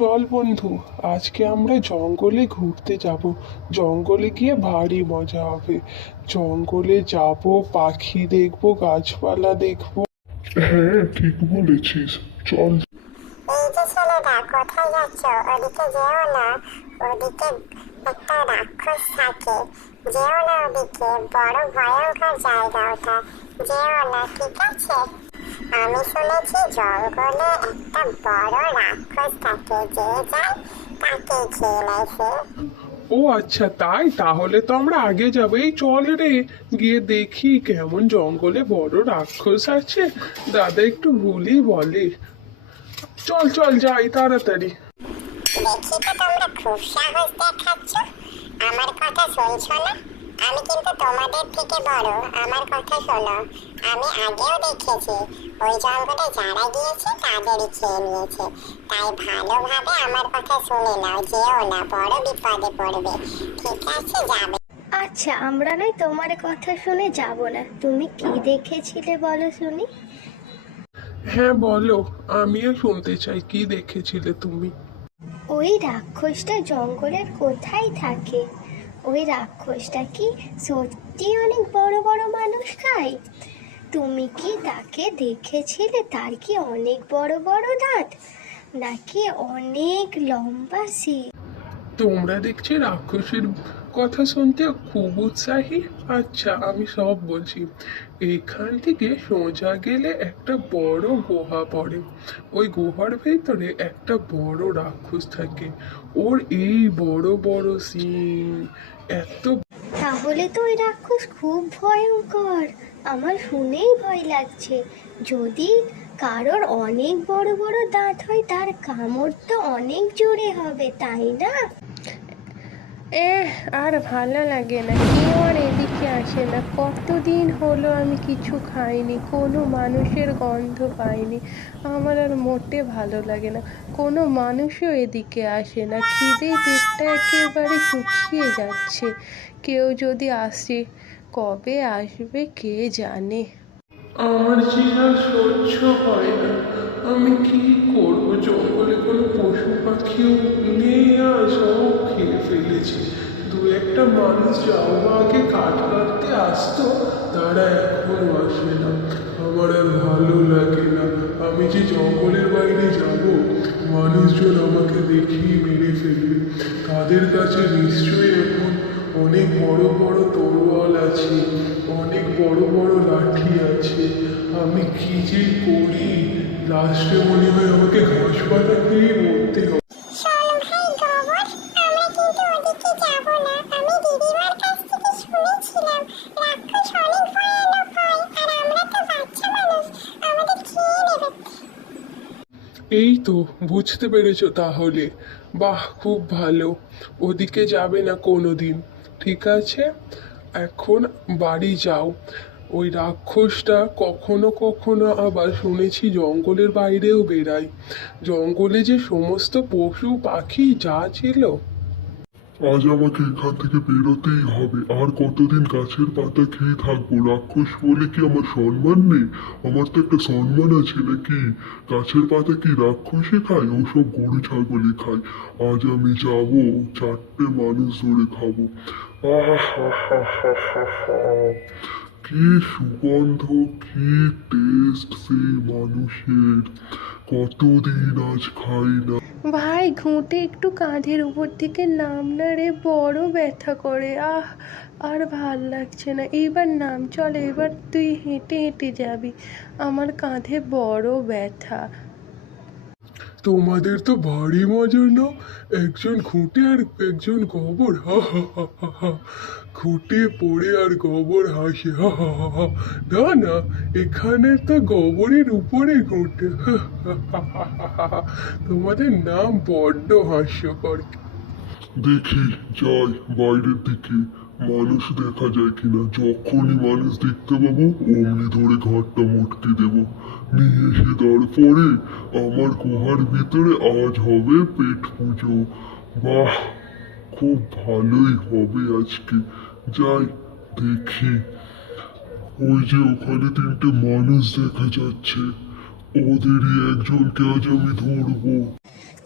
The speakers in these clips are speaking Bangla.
চল বন্ধু, আজকে আমরা জঙ্গলে ঘুরতে যাব। জঙ্গলে গিয়ে ভারী মজা হবে। জঙ্গলে যাব, পাখি দেখবো, গাছপালা দেখবো। হ্যাঁ, ঠিক বলেছিস। চল। এই যে ছেলেটা, কোথায় যাচ্ছ? ওদিকে যেও না, ওদিকে একটা রাক্ষস থাকে। যেও না ওদিকে, বড় ভয়ঙ্কর জায়গা ওটা। যেও না, ঠিক আছে? আমি শুনেছি জঙ্গলে একটা বড় রাক্ষস থাকে, যে যায় তাকে খেয়ে নেয় সে। ও আচ্ছা, তাই তাহলে তো আমরা আগে যাবো। এই চল রে, গিয়ে দেখি কেমন জঙ্গলে বড় রাক্ষস আছে। দাদা একটু ভুলই বলে। চল চল যাই তাড়াতাড়ি। দেখি তো তোমরা খুব সাহস দেখাচ্ছ, আমার কথা শুনছো না? আমি কিন্তু তোমাদের থেকে বড়, আমার কথা শোনো। আমি আগেও দেখেছি ওই জঙ্গলে যারা গিয়েছে তাদেরই খেয়ে নিয়েছে। তাই ভালোভাবে আমার কথা শুনে নাও, যেও না, বড় বিপদে পড়বে। ঠিক আছে, যাবে? আচ্ছা, আমরা নয় তোমার কথা শুনে যাব না। তুমি কি দেখেছিলে বলো শুনি। হ্যাঁ বলো, আমিও শুনতে চাই, কি দেখেছিলে তুমি? ওই রাক্ষসটা জঙ্গলের কোথায় থাকে? ওই রাক্ষসটা কি সত্যি অনেক বড় বড় মানুষ খায়? তুমি কি তাকে দেখেছিলে? তার কি অনেক বড় বড় দাঁত, নাকি অনেক লম্বা শিং? তোমরা দেখছি রাক্ষসের কথা শুনতে খুব উৎসাহী। আচ্ছা, আমি সব বলছি। এখান থেকে সোজা গেলে একটা বড় গুহা পড়ে। ওই গুহার ভেতরে একটা বড় রাক্ষস থাকে। ওর এই বড় বড় শিং, এত। তাহলে তো ওই রাক্ষস খুব ভয়ঙ্কর। আমার শুনেই ভয় লাগছে। যদি কারোর অনেক বড় বড় দাঁত হয়, তার কামড় তো অনেক জোরে হবে, তাই না? আর ভালো লাগে না, কেউ আর এদিকে আসে না। কতদিন হলো আমি কিছু খাইনি, কোনো মানুষের গন্ধ পাইনি। আমার আর মোটে ভালো লাগে না, কোনো মানুষও এদিকে আসে না। খিদে পেটটা একেবারে শুকিয়ে যাচ্ছে। কেউ যদি আসে, কবে আসবে কে জানে। আমার যে আর সহ্য হয় না। আমি কি করবো? জঙ্গলে কোনো পশু পাখিও নেই, আর সব খেয়ে ফেলেছে। দু একটা মানুষ যাও বা আগে কাঠ কাটতে আসতো, তারা এখনো আসে না। আমার আর ভালো লাগে না। আমি যে জঙ্গলের বাইরে যাব, মানুষজন আমাকে দেখেই মেরে ফেলবে। তাদের কাছে নিশ্চয়ই এখন অনেক বড় বড় তরোয়াল আছে, অনেক বড় বড় লাঠি আছে। আমি কি যে করি? লাস্টে মনে হয় আমাকে ঘাস পাতা খেয়ে মরতে হবে। শোন ভাই গোবর, আমরা কিন্তু ওদিকে যাব না। আমি দিদিমার কাছ থেকে শুনেছিলাম রাক্ষস অনেক ভয়ানক হয়, আর আমরা তো বাচ্চা মানুষ, আমাদের খেয়ে নেবে। এই তো বুঝতে পেরেছো তাহলে। বাহ, খুব ভালো। ওদিকে যাবে না কোনো দিন। ঠিক আছে, এখন বাড়ি যাও। ওই রাক্ষসটা কখনো কখনো আবার শুনেছি জঙ্গলের বাইরেও বেড়ায়। জঙ্গলে যে সমস্ত পশু পাখি যা ছিল। আজ আমাকে এখান থেকে বেরোতেই হবে। আর কতদিন গাছের পাতা খেয়ে থাকবো? রাক্ষস বলে কি আমার সম্মান নেই? আমার তো একটা সম্মান আছে নাকি? গাছের পাতা কি রাক্ষসে খায়? ওসব গরু ছাগলে খায়। আজ আমি যাব, চারটে মানুষ ধরে খাবো। কি সুগন্ধ, কি টেস্ট সেই মানুষের! কতদিন আজ খাই না। ভাই, ঘুঁটে একটু কাঁধের উপর থেকে নাম না রে, বড় ব্যথা করে। আর ভাল লাগছে না, এইবার নাম। চল, এবার তুই হেঁটে হেঁটে যাবি, আমার কাঁধে বড় ব্যথা। তোমাদের তো ভারী মজা না? একজন খুঁটে আর একজন গোবর, হা হা হা হা হা। খুঁটে পড়ে আর গোবর হাসে, হা হা হা হা। না না, এখানে তো গোবরের উপরে খুঁটে, হা হা হা হা হা হা। তোমাদের নাম বড্ড হাস্যকর। দেখি, যাই বাইরের দিকে, মানুষ দেখা যায় কিনা। যখনই মানুষ দেখতে পাবো অমনি ধরে ঘাটটা মোটকে দেবো, নিয়ে এসে তারপরে আমার গুহার ভিতরে আজ হবে পেট পুজো। বাহ, খুব ভালোই হবে আজকে। যাই দেখি। ওই যে ওখানে তিনটে মানুষ দেখা যাচ্ছে, ওদেরই একজনকে আজ আমি ধরবো।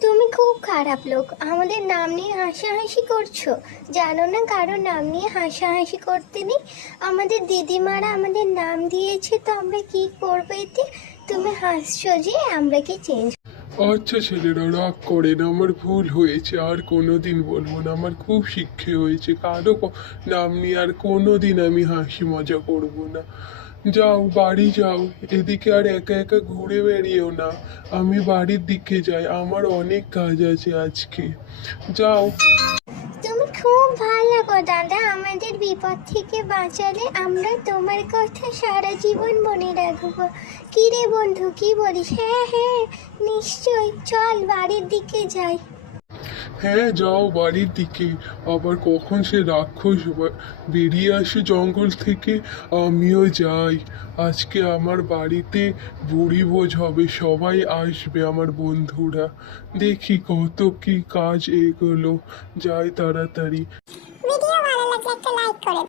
তুমি খুব খুব খারাপ লোক, আমাদের নাম নিয়ে হাসাহাসি করছো। জানো না কারো নাম নিয়ে হাসাহাসি করতে নেই। আমাদের দিদিমারা আমাদের নাম দিয়েছে, তো আমরা কি করবো এতে? তুমি হাসছো যে, আমরা কি চেঞ্জ? আচ্ছা ছেলেরা, রাগ করে না, আমার ভুল হয়েছে, আর কোনোদিন বলবো না। আমার খুব শিক্ষা হয়েছে, কারো নাম নিয়ে আর কোনোদিন আমি হাসি মজা করব না। যাও বাড়ি যাও, এদিকে আর একা একা ঘুরে বেরিয়েও না। আমি বাড়ির দিকে যাই, আমার অনেক কাজ আছে আজকে। যাও। তুমি খুব ভালো গো দাদা, আমাদের বিপদ থেকে বাঁচালে। আমরা তোমার কথা সারা জীবন মনে রাখবো। কি রে বন্ধু, কি বলিস? হ্যাঁ হ্যাঁ, নিশ্চয়ই, চল বাড়ির দিকে যাই। হ্যাঁ যাও বাড়ির দিকে। আবার কখন সে রাক্ষস বেরিয়ে আসে জঙ্গল থেকে, আমিও যাই। আজকে আমার বাড়িতে বুড়ি ভোজ হবে, সবাই আসবে আমার বন্ধুরা। দেখি কত কি কাজ এগোলো, যাই তাড়াতাড়ি। ভিডিও ভালো লাগলে একটা লাইক করে